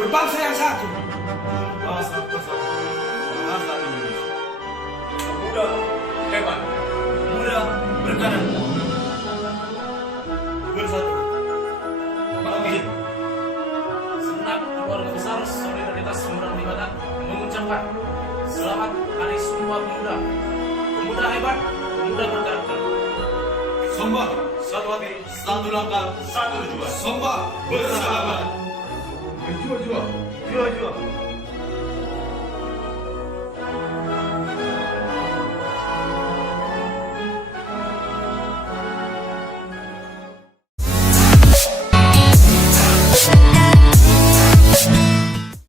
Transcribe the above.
Berbangsa yang satu. Bangsa persatuan. Bangsa Indonesia. Pemuda hebat. Muda berkanan. Bersatu. Kami Senat Keluarga Besar Solidaritas di BATAK mengucapkan selamat Hari Sumpah Pemuda. Pemuda hebat, pemuda berkarakter. Sumpah, satu hati, satu langkah, satu tujuan. Sumpah Bersama. Jua-jua. Jua-jua.